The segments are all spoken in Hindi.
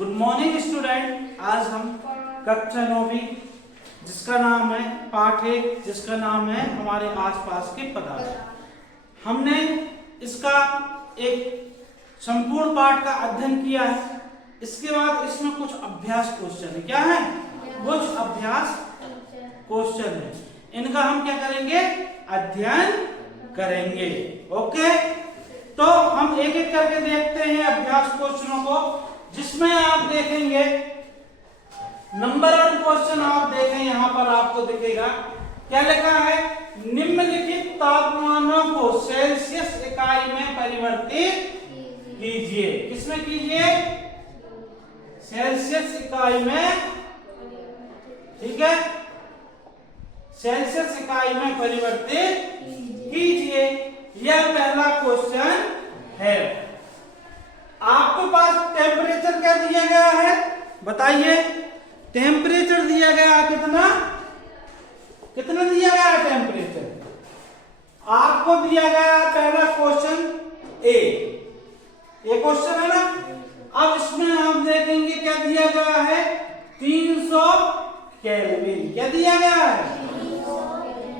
Good morning student. आज हम कक्षा 9वीं जिसका नाम है पाठ 1 जिसका नाम है हमारे आसपास के पदार्थ। हमने इसका एक संपूर्ण पाठ का अध्ययन किया है। इसके बाद इसमें कुछ अभ्यास क्वेश्चन है। क्या है? कुछ अभ्यास क्वेश्चन है। इनका हम क्या करेंगे? अध्ययन करेंगे। ओके, तो हम एक एक करके देखते हैं अभ्यास क्वेश्चनों को, जिसमें आप देखेंगे नंबर 1 क्वेश्चन आप देखें, यहां पर आपको दिखेगा क्या लिखा है? निम्नलिखित तापमानों को सेल्सियस इकाई में परिवर्तित कीजिए। किसमें कीजिए? सेल्सियस इकाई में। ठीक है, सेल्सियस इकाई में परिवर्तित कीजिए। यह पहला क्वेश्चन है। आपके पास टेम्परेचर क्या दिया गया है? बताइए, टेम्परेचर दिया गया कितना? कितना दिया गया है टेम्परेचर? आपको दिया गया पहला क्वेश्चन ए क्वेश्चन है ना। अब इसमें आप देखेंगे क्या दिया गया है? 300 केल्विन। क्या दिया गया है?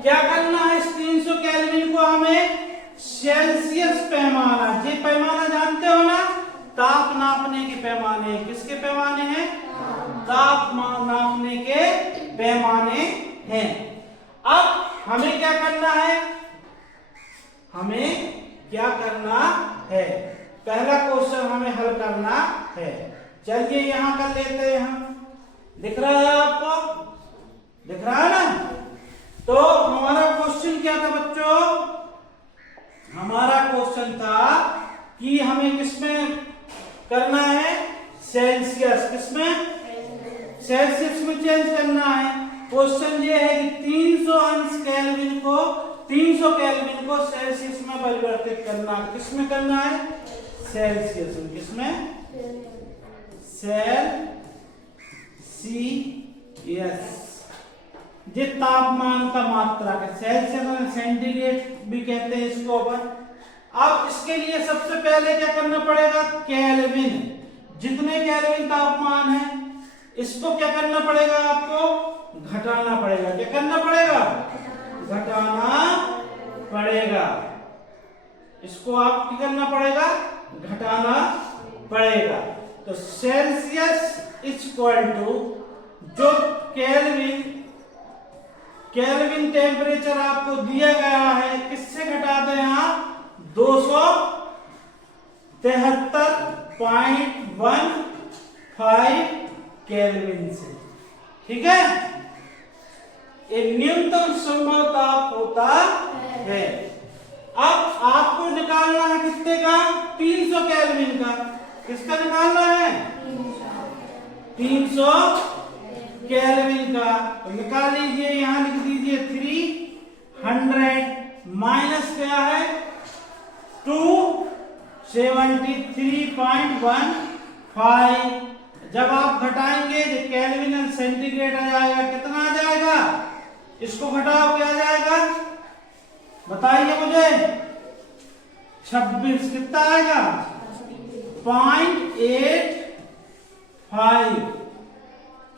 क्या करना है? इस 300 केल्विन को हमें सेल्सियस पैमाना, ये पैमाना जानते हो ना, ताप नापने के पैमाने। किसके पैमाने हैं? ताप नापने के पैमाने हैं। अब हमें क्या करना है? हमें क्या करना है? पहला क्वेश्चन हमें हल करना है। चलिए यहां कर लेते हैं हम। दिख रहा है आपको? दिख रहा है ना? तो हमारा क्वेश्चन क्या था बच्चों? हमारा क्वेश्चन था कि हमें किसमें करना है? सेल्सियस। किसमें? सेल्सियस में चेंज करना है। क्वेश्चन ये है कि 300 केल्विन को सेल्सियस में परिवर्तित करना। किसमें करना है? सेल्सियस में। किसमें? सेल्सियस। ये तापमान का मात्रा है। सेल्सियस और सेंटीग्रेड भी कहते हैं इसको। अब इसके लिए सबसे पहले क्या करना पड़ेगा? केल्विन। जितने केल्विन तापमान है इसको क्या करना पड़ेगा? आपको घटाना पड़ेगा। क्या करना पड़ेगा? घटाना पड़ेगा। इसको आप क्या करना पड़ेगा? घटाना पड़ेगा। तो सेल्सियस इक्वल टू जो केल्विन टेम्परेचर आपको दिया गया है, किससे घटा दें आप? 273.15 केल्विन से। ठीक है, ये न्यूनतम संभव ताप होता है। अब आपको निकालना है कितने का? 300 केल्विन का। किसका निकालना है? 300 केल्विन का। तो निकाल लीजिए, यहां लिख दीजिए 300 माइनस क्या है? 273.15। जब आप घटाएंगे जो केल्विन और सेंटीग्रेड आ जाएगा, कितना आ जाएगा? इसको घटाओ, क्या आ जाएगा? बताइए मुझे। 26। कितना आएगा? 0.85।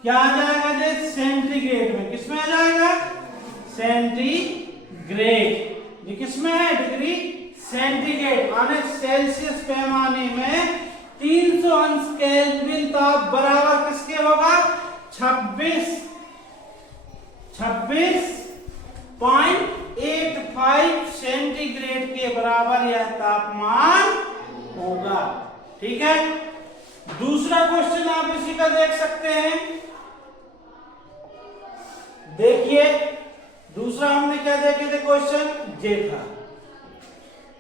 क्या आ जाएगा जी? सेंटीग्रेड में। किसमें आ जाएगा? सेंटीग्रेड। ये किसमें है? Degree centigrade. माने सेल्सियस पैमाने में 300 केल्विन ताप बराबर किसके होगा? 26.85 सेंटीग्रेड के बराबर यह तापमान होगा। ठीक है, दूसरा क्वेश्चन आप इसी का देख सकते हैं। देखिए दूसरा हमने क्या देखे थे क्वेश्चन? ये था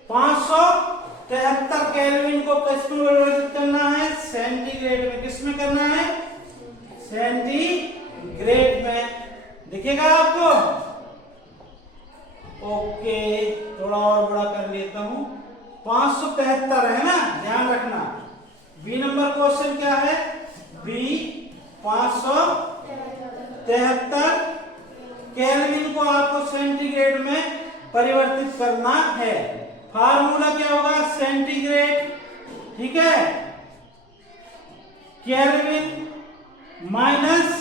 573 केल्विन को किसमें परिवर्तित करना है? सेंटीग्रेड में। किसमें करना है? सेंटीग्रेड में। दिखेगा आपको? ओके, थोड़ा और बड़ा कर लेता हूं। 573 है ना, ध्यान रखना। बी नंबर क्वेश्चन क्या है? बी 573 केल्विन को आपको सेंटीग्रेड में परिवर्तित करना है। फार्मूला क्या होगा? सेंटीग्रेड। ठीक है, केल्विन माइनस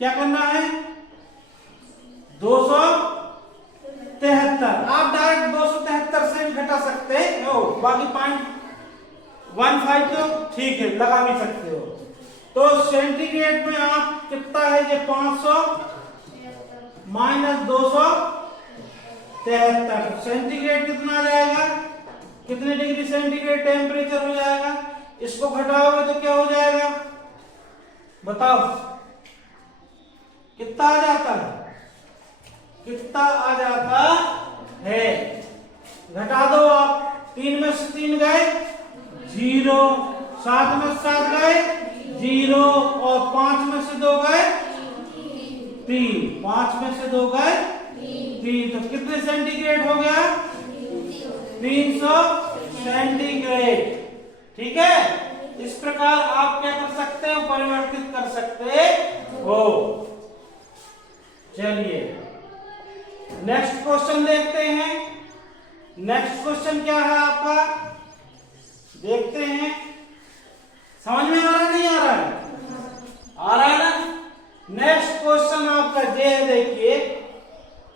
क्या करना है 273। आप डायरेक्ट 273 से भी घटा सकते हो, बाकी 0.15 तो ठीक है लगा भी सकते हो। तो सेंटीग्रेड में आप कितना है ये 500 माइनस 273, सेंटीग्रेड कितना आ जाएगा, कितने डिग्री सेंटीग्रेड टेम्परेचर हो जाएगा। इसको घटाओगे तो क्या हो जाएगा बताओ, कितना आ जाता है, कितना आ जाता है, घटा दो आप। 3 में से 3 गए 0, 7 में 7 गए 0 और 5 में से 2 गए 3, 5 में से 2 गए 3, तो कितने सेंटीग्रेड हो गया 300 सेंटीग्रेड। ठीक है, इस प्रकार आप क्या कर सकते हो, परिवर्तित कर सकते हो। चलिए नेक्स्ट क्वेश्चन देखते हैं। नेक्स्ट क्वेश्चन क्या है आपका, देखते हैं। समझ में आ रहा नहीं आ रहा है, आ रहा है ना। नेक्स्ट क्वेश्चन आपका ये है, देखिए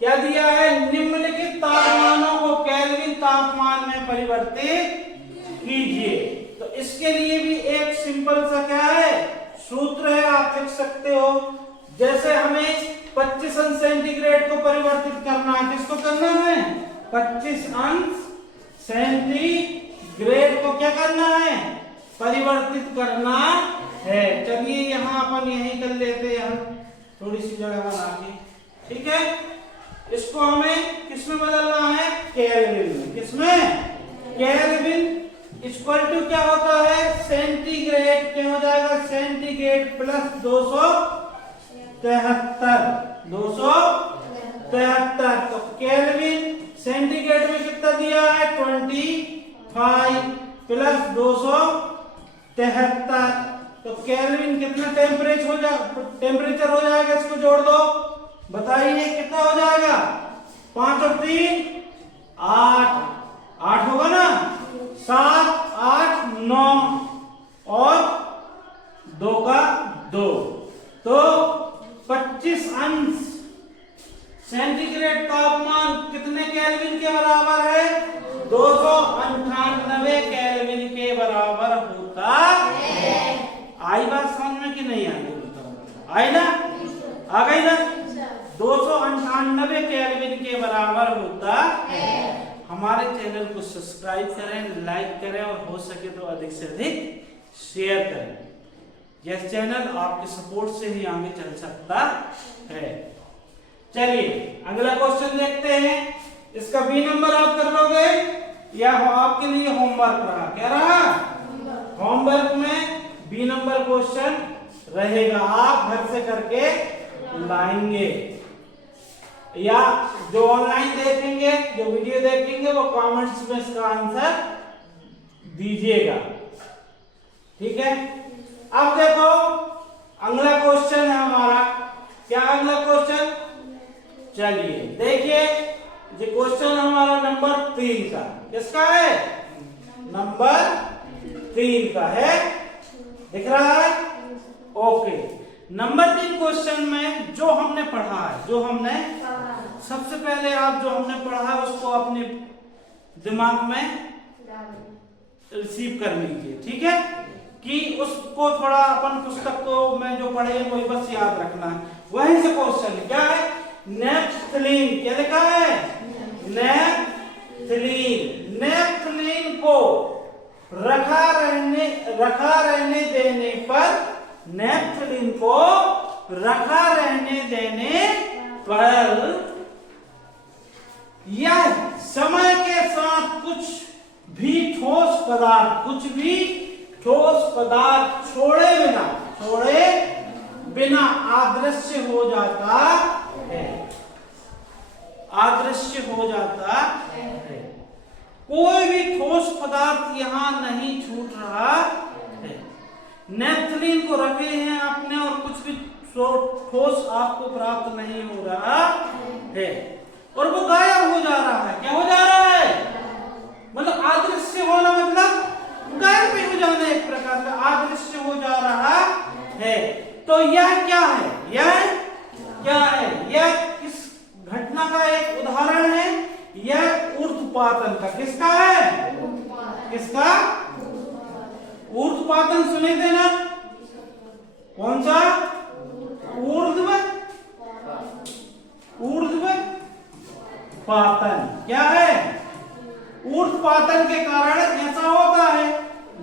क्या दिया है, निम्नलिखित तापमानों को केल्विन तापमान में परिवर्तित कीजिए। तो इसके लिए भी एक सिंपल सा क्या है सूत्र है, आप लिख सकते हो। जैसे हमें 25 अंश सेंटीग्रेड को परिवर्तित करना है, किसको करना है 25 अंश सेंटीग्रेड को क्या करना है परिवर्तित करना है। चलिए यहाँ अपन यही कर लेते हैं, हम थोड़ी सी जगह बना के। ठीक है, इसको हमें किसमें बदलना है केल्विन में। किसमें केल्विन इक्वल टू क्या होता है सेंटीग्रेड, क्या हो जाएगा सेंटीग्रेड प्लस 273। तो केल्विन सेंटीग्रेड में कितना दिया है 25 प्लस 273, तो केल्विन कितना टेम्परेचर हो जाएगा, इसको जोड़ दो, बताइए कितना हो जाएगा। 5 और 3 8, 8 होगा ना, 7 8 9 और 2 का 2, तो 25 अंश सेंटीग्रेड तापमान कितने केल्विन के बराबर है 298 केल्विन के बराबर होता है। आई बात समझ में कि नहीं आई, आई ना, आ गई ना। 298 केल्विन के बराबर होता है। हमारे चैनल को सब्सक्राइब करें, लाइक करें और हो सके तो अधिक से अधिक शेयर करें। यह चैनल आपके सपोर्ट से ही आगे चल सकता है। चलिए अगला क्वेश्चन देखते हैं। इसका बी नंबर आप कर लोगे या आपके लिए होमवर्क रहा, क्या रहा होमवर्क में बी नंबर क्वेश्चन रहेगा, आप घर से करके लाएंगे या जो ऑनलाइन देखेंगे, जो वीडियो देखेंगे वो कमेंट्स में इसका आंसर दीजिएगा। ठीक है, अब देखो अगला क्वेश्चन है हमारा, क्या अगला क्वेश्चन, चलिए देखिए ये क्वेश्चन हमारा नंबर 3 का, किसका है नंबर 3 का है, दिख रहा है। ओके, नंबर 3 क्वेश्चन में जो हमने पढ़ा है, जो हमने सबसे पहले आप जो हमने पढ़ा है उसको अपने दिमाग में रिसीव कर लीजिए। ठीक है, कि उसको थोड़ा अपन पुस्तक को में जो पढ़े वही बस याद रखना है। वहीं से क्वेश्चन क्या है, नेफ्थलीन, क्या लिखा है नेफ्थलीन को रखा रहने देने पर, नेफ्थलीन को रखा रहने देने पर यह समय के साथ कुछ भी ठोस पदार्थ छोड़े बिना अदृश्य हो जाता है। कोई भी ठोस पदार्थ यहाँ नहीं छूट रहा है। नेफ्थलीन को रखे हैं आपने और कुछ भी ठोस आपको प्राप्त नहीं हो रहा है और वो गायब हो जा रहा है। क्या हो जा रहा है, मतलब अदृश्य होना, मतलब गायब भी हो जाना, एक प्रकार का अदृश्य हो जा रहा तो यह क्या है, यह क्या है, यह किस घटना का एक उदाहरण है, यह ऊर्ध्वपातन का। किसका है, किसका, ऊर्ध्वपातन। सुने देना, कौन सा, ऊर्ध्वपातन। क्या है, ऊर्ध्वपातन के कारण ऐसा होता है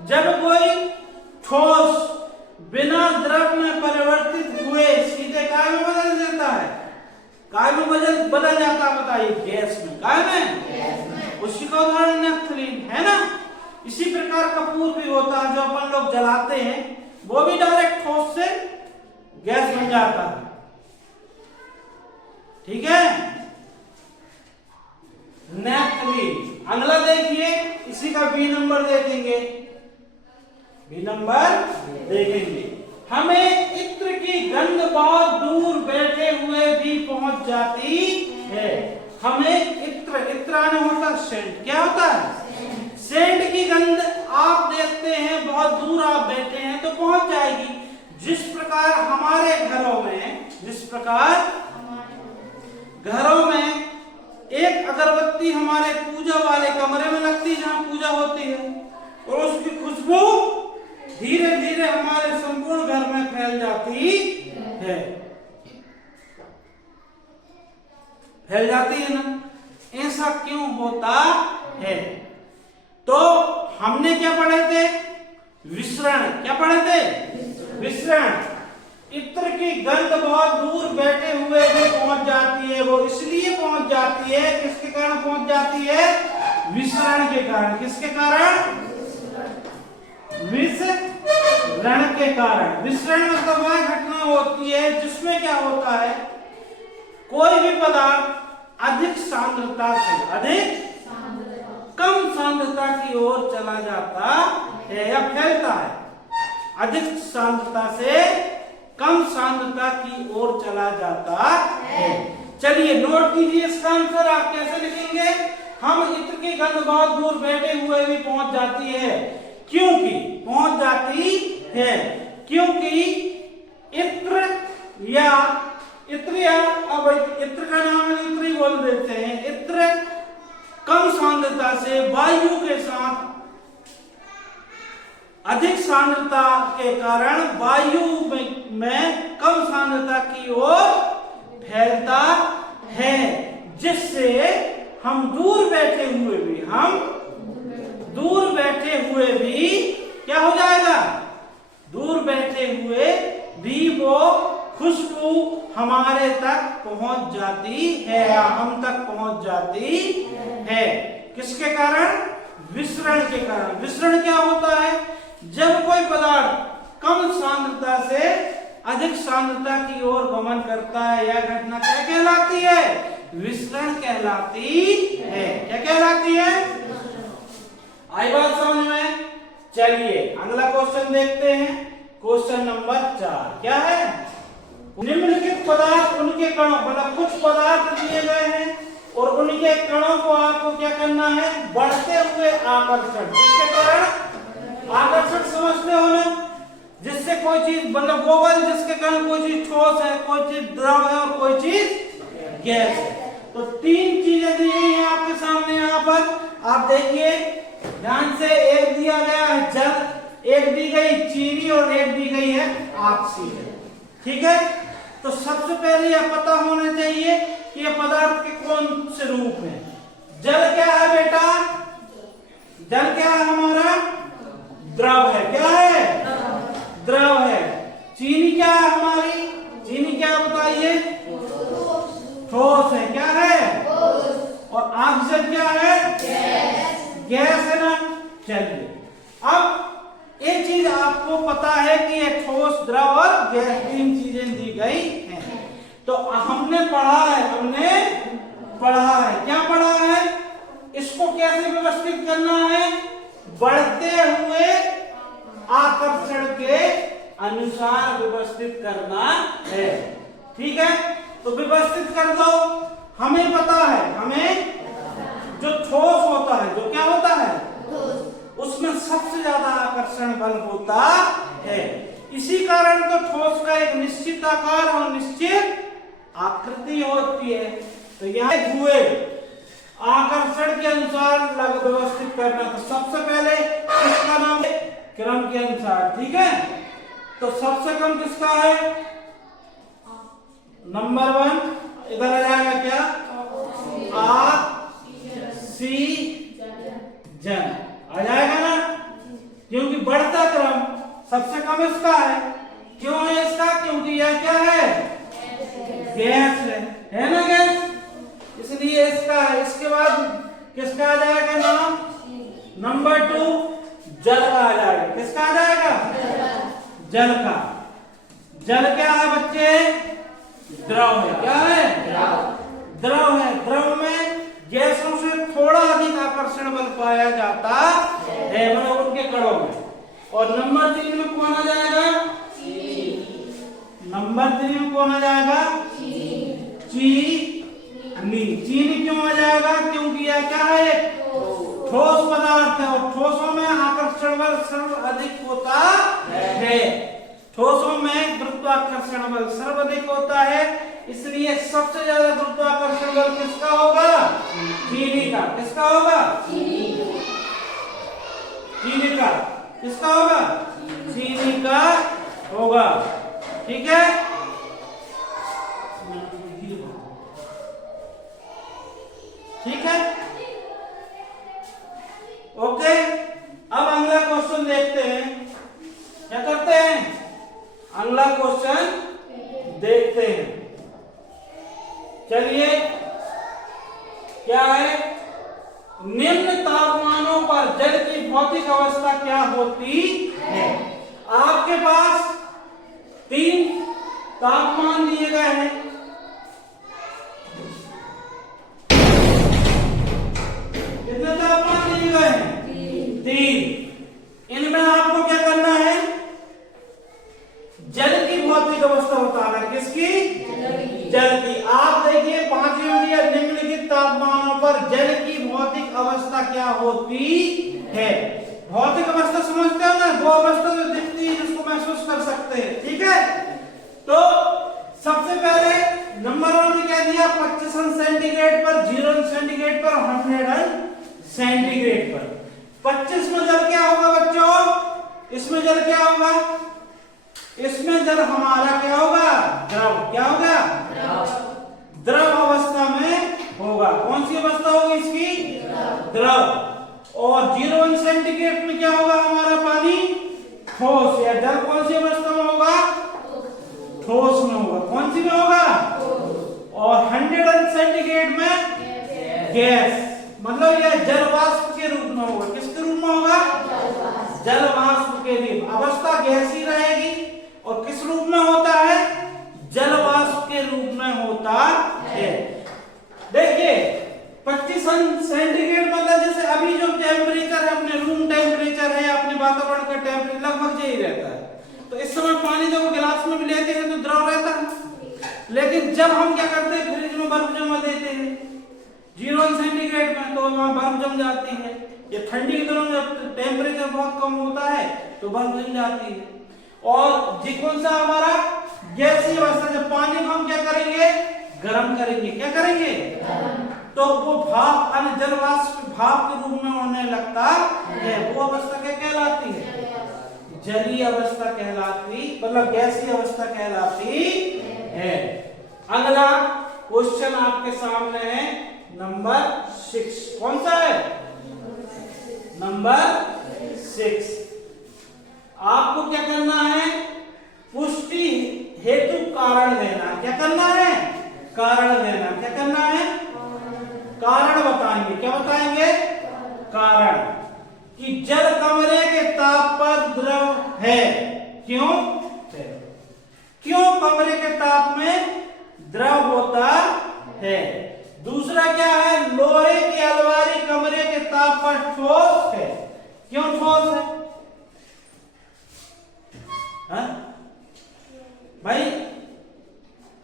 जब कोई ठोस बिना द्रव में परिवर्तित हुए सीधे काय में बदल जाता है, काय में बदल जाता है, बताइए, गैस में, काय में, उसी का उदाहरण नेफ्थलीन है ना। इसी प्रकार कपूर भी होता है जो अपन लोग जलाते हैं, वो भी डायरेक्ट ठोस से गैस बन जाता है। ठीक है, नेफ्थलीन। अगला देखिए, इसी का बी नंबर देखेंगे, बी नंबर देखेंगे। हमें इत्र की गंध बहुत दूर बैठे हुए भी पहुंच जाती है। हमें इत्र आने होता सेंट, क्या होता है, सेंट की गंध आप देखते हैं बहुत दूर आप बैठे हैं तो पहुंच जाएगी। जिस प्रकार हमारे घरों में, जिस प्रकार घरों में एक अगरबत्ती हमारे पूजा वाले कमरे में लगती है जहां पूजा होती है, और उसकी खुशबू धीरे धीरे हमारे संपूर्ण घर में फैल जाती है, फैल जाती है ना। ऐसा क्यों होता है? तो हमने क्या पढ़े थे, विसरण। क्या पढ़े थे, विसरण। इत्र की गंध बहुत दूर बैठे हुए भी पहुंच जाती है। वो इसलिए पहुंच जाती है, किसके कारण पहुंच जाती है, विसरण के कारण। किसके कारण, विसरण के कारण। विसरण मतलब वह घटना होती है जिसमें क्या होता है, कोई भी पदार्थ अधिक सांद्रता से अधिक कम सांद्रता की ओर चला जाता है या फैलता है। अधिक सांद्रता से कम सांद्रता की ओर चला जाता है। चलिए नोट कीजिए इसका आंसर आप कैसे लिखेंगे। हम इत्र की गंध बहुत दूर बैठे हुए भी पहुंच जाती है, क्योंकि पहुंच जाती है क्योंकि इत्र या अब इत्र का नाम है, इत्र ही बोल देते हैं। इत्र कम सांद्रता से वायु के साथ अधिक सांद्रता के कारण वायु में कम सांद्रता की ओर फैलता है, जिससे हम दूर बैठे हुए भी क्या हो जाएगा, दूर बैठे हुए भी वो खुशबू हमारे तक पहुंच जाती है या हम तक पहुंच जाती है। किसके कारण, विसरण के कारण। विसरण क्या होता है, जब कोई पदार्थ कम सांद्रता से अधिक सांद्रता की ओर गमन करता है, यह घटना क्या कहलाती है, विसरण कहलाती है। क्या कहलाती है, आई बात समझ में। चलिए अगला क्वेश्चन देखते हैं, क्वेश्चन नंबर 4। क्या है, निम्नलिखित पदार्थ उनके कणों, मतलब कुछ पदार्थ दिए गए हैं और उनके कणों को आपको क्या करना है, बढ़ते हुए आकर्षण। किसके कारण, आकर्षण समझते हो ना, जिससे कोई चीज, मतलब वो वाले जिसके कारण कोई चीज ठोस है, कोई चीज द्रव है और कोई चीज गैस है। तो तीन चीजें दी गई हैं आपके सामने। यहाँ पर आप देखिए ध्यान से, एक दिया गया है जल, एक दी गई चीनी और एक दी गई है ऑक्सीजन। ठीक है, तो सबसे पहले यह पता होना चाहिए कि ये पदार्थ के कौन से रूप हैं। जल क्या है बेटा, जल क्या है हमारा, द्रव है। क्या है, द्रव है। चीनी क्या है हमारी, चीनी क्या बताइए, ठोस है। क्या है, और ऑक्सीजन क्या है, गैस है ना। चलिए अब एक चीज आपको पता है कि ये ठोस, द्रव और गैस तीन चीजें दी गई हैं। तो हमने पढ़ा है, क्या पढ़ा है, इसको कैसे व्यवस्थित करना है, बढ़ते हुए आकर्षण के अनुसार व्यवस्थित करना है। ठीक है, तो व्यवस्थित कर दो। हमें पता है, हमें जो ठोस होता है, जो क्या होता है, उसमें सबसे ज्यादा आकर्षण बल होता है, इसी कारण तो ठोस का एक निश्चित आकार और निश्चित आकृति होती है। तो यहाँ हुए आकर्षण के अनुसार लग व्यवस्थित करना। तो सबसे पहले किसका नाम है? क्रम के अनुसार, ठीक है। तो सबसे कम किसका है? नंबर 1 इधर आ जाएगा क्या? ऑक्सीजन आ जाएगा ना, क्योंकि बढ़ता क्रम सबसे कम इसका है। क्यों है इसका? क्योंकि यह क्या है? गैस है ना, गैस, इसलिए इसका है। इसके बाद किसका आ जाएगा नाम? नंबर 2 जल का आ जाएगा। किसका आ जाएगा? जल का। जल क्या है बच्चे? द्रव है। क्या है? द्रव है। द्रव में गैसों से थोड़ा अधिक आकर्षण बल पाया जाता है, मतलब उनके कणों में। और नंबर 3 में कौन आ जाएगा? नंबर 3 में कौन आ जाएगा? चीनी। चीनी क्यों आ जाएगा? क्योंकि यह क्या है? ठोस पदार्थ है, और ठोसों में आकर्षण बल सर्वाधिक होता है। ठोसों में गुरुत्वाकर्षण बल सर्वाधिक होता है, इसलिए सबसे ज्यादा गुरुत्वाकर्षण बल किसका होगा? चीनी का। किसका होगा? चीनी का। किसका होगा? चीनी का होगा, ठीक है। ठीक है, ओके। अब अगला क्वेश्चन देखते हैं। क्या करते हैं? अगला क्वेश्चन देखते हैं। चलिए, क्या है? निम्न तापमानों पर जल की भौतिक अवस्था क्या होती है? आपके पास 3 तापमान दिए गए हैं। कितने तापमान दिए गए हैं? 3। इनमें आपको क्या करना है? जल की भौतिक अवस्था बताना है। किसकी? जल की। आप देखिए 5वीं में दिया निम्नलिखित तापमानों पर जल की भौतिक अवस्था क्या होती है। भौतिक अवस्था समझते हो ना? 2 अवस्था जो दिखती है, जिसको महसूस कर सकते हैं, ठीक है। तो सबसे पहले नंबर 1 में क्या दिया? 25 सेंटीग्रेड पर, 0 सेंटीग्रेड पर, 100 सेंटीग्रेड पर। 25 में जल क्या होगा बच्चों? इसमें जल क्या होगा? इसमें जल हमारा क्या होगा? द्रव। क्या होगा? द्रव अवस्था में होगा। कौन सी अवस्था होगी इसकी? द्रव। और 0 सेंटीग्रेड में क्या होगा हमारा पानी? ठोस। या जल कौन सी अवस्था में होगा? ठोस में होगा। कौन सी में होगा? और 100 सेंटीग्रेड में गैस, मतलब यह जल वाष्प के रूप में होगा। किसके रूप में होगा? जल वाष्प के लिए। अवस्था गैसी रहेगी, और किस रूप में होता है? जल वाष्प के रूप में होता है। देखिए 25 सेंटीग्रेड मतलब जैसे अभी जो टेम्परेचर है, अपने रूम टेम्परेचर है, अपने वातावरण का टेम्परेचर लगभग यही रहता है। तो इस समय पानी जब गिलास में भी लेते हैं तो द्रव रहता है, लेकिन जब हम क्या करते हैं? फ्रिज में बर्फ जमा देते हैं 0 सेंटीग्रेड में, तो वहां बर्फ जम जाती है। ये ठंडी के दिनों में टेम्परेचर बहुत कम होता है तो बर्फ जम जाती है। और कौन सा हमारा? गैसीय अवस्था। जब पानी को हम क्या करेंगे? गर्म करेंगे। क्या करेंगे? तो वो भाप, जल वाष्प भाप के रूप में उड़ने लगता है। वो अवस्था क्या कहलाती है? जलीय अवस्था कहलाती, मतलब गैसीय अवस्था कहलाती है। अगला क्वेश्चन आपके सामने है नंबर 6। कौन सा है? नंबर 6। आपको क्या करना है? पुष्टि हेतु कारण देना। क्या करना है? कारण देना। क्या करना है? कारण बताएंगे। क्या बताएंगे? कारण कि जल कमरे के ताप पर द्रव है। क्यों है? क्यों कमरे के ताप में द्रव होता है? दूसरा क्या है? लोहे की अलमारी कमरे के ताप पर ठोस है। क्यों ठोस है? भाई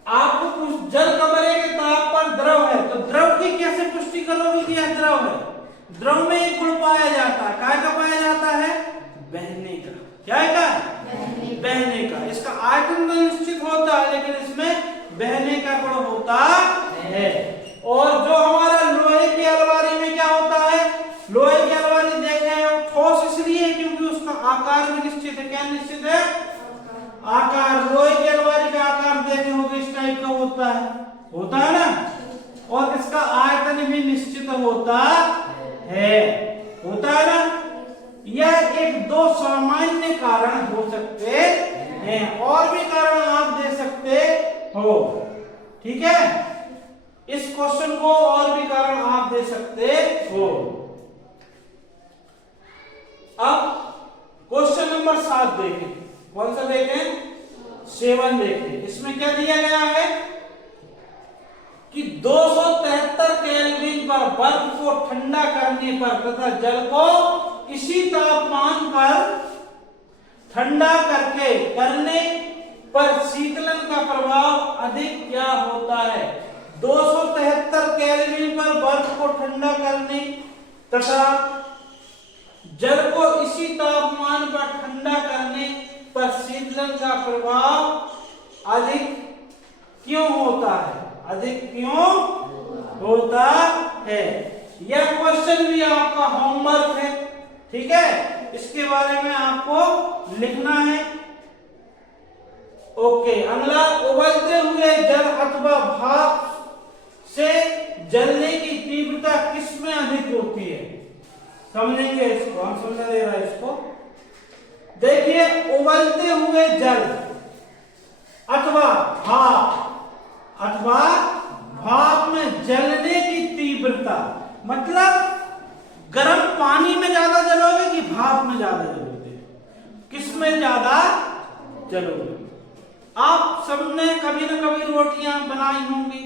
आपको कुछ जल कमरे के ताप पर द्रव है, तो द्रव की कैसे पुष्टि करोगे कि यह द्रव है? द्रव में एक गुण पाया जाता है। क्या का पाया जाता है? बहने का। क्या है का? बहने का। इसका आयतन तो निश्चित होता है लेकिन इसमें बहने का गुण होता है। और जो हमारा लोहे की अलमारी में क्या होता है, लोहे की अलमारी देखें वो ठोस इसलिए क्योंकि उसका आकार भी निश्चित है। क्या निश्चित है? आकार। लोहे की अलमारी का आकार देखे होंगे इस टाइप का होता है ना। और इसका आयतन भी निश्चित होता है ना। यह एक दो सामान्य कारण हो सकते हैं, और भी कारण आप दे सकते हो। ठीक है, इस क्वेश्चन को और भी कारण आप दे सकते हो। अब क्वेश्चन नंबर 7 देखें। कौन सा देखें? 7 देखें। इसमें क्या दिया गया है कि 273 केल्विन पर बर्फ को ठंडा करने पर तथा जल को इसी तापमान पर ठंडा करने पर शीतलन का प्रभाव अधिक क्या होता है? 273 केल्विन पर बर्फ को ठंडा करने तथा जल को इसी तापमान पर ठंडा करने पर शीतलन का प्रभाव अधिक क्यों होता है? अधिक क्यों होता है? यह क्वेश्चन भी आपका होमवर्क है। ठीक है, इसके बारे में आपको लिखना है। ओके, अगला, उबलते हुए जल अथवा भाप से जलने की तीव्रता किसमें अधिक होती है? समझेंगे इसको, हम समझा दे रहा है इसको। देखिए, उबलते हुए जल अथवा भाप में जलने की तीव्रता, मतलब गर्म पानी में ज्यादा जलोगे कि भाप में ज्यादा जलोगे? किसमें ज्यादा जलोगे? आप सबने कभी न कभी रोटियां बनाई होंगी,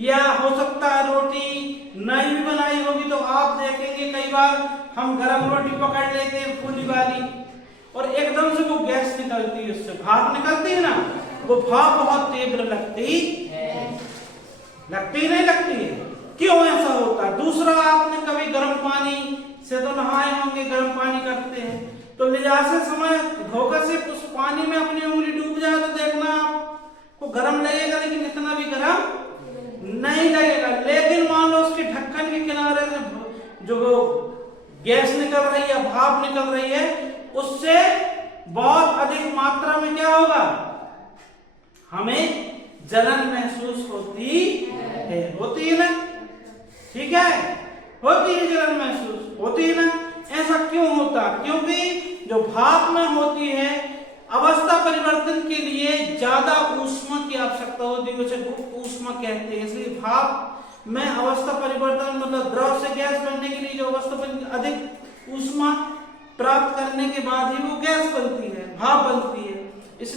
या हो सकता है रोटी नहीं भी बनाई होगी। तो आप देखेंगे कई बार हम गर्म रोटी पकड़ लेते हैं फूली वाली, और एकदम से वो गैस निकलती है, उससे भाप निकलती है ना, वो भाप बहुत तीव्र लगती नहीं लगती है? क्यों ऐसा होता है? दूसरा, आपने कभी गर्म पानी से तो नहाए होंगे, गर्म पानी करते हैं, तो ले जाते समय धोखे से उस पानी में अपनी उंगली डूब जाए तो देखना आपको गर्म लगेगा, लेकिन इतना भी गर्म नहीं लगेगा। लेकिन मान लो उसके ढक्कन के किनारे से जो गैस निकल रही है, भाप निकल रही है, उससे बहुत अधिक मात्रा में क्या होगा? हमें जलन महसूस होती है ना। ठीक है, होती है जलन महसूस, होती है ना। ऐसा क्यों होता? क्योंकि जो भाप में होती है, अवस्था परिवर्तन के लिए ज्यादा ऊष्मा की आवश्यकता होती है, उसे गुप्त ऊष्मा कहते हैं। इसलिए भाप में अवस्था परिवर्तन, मतलब द्रव से गैस बनने के लिए जो अवस्था अधिक ऊष्मा प्राप्त करने के बाद ही वो गैस बनती है, भाप बनती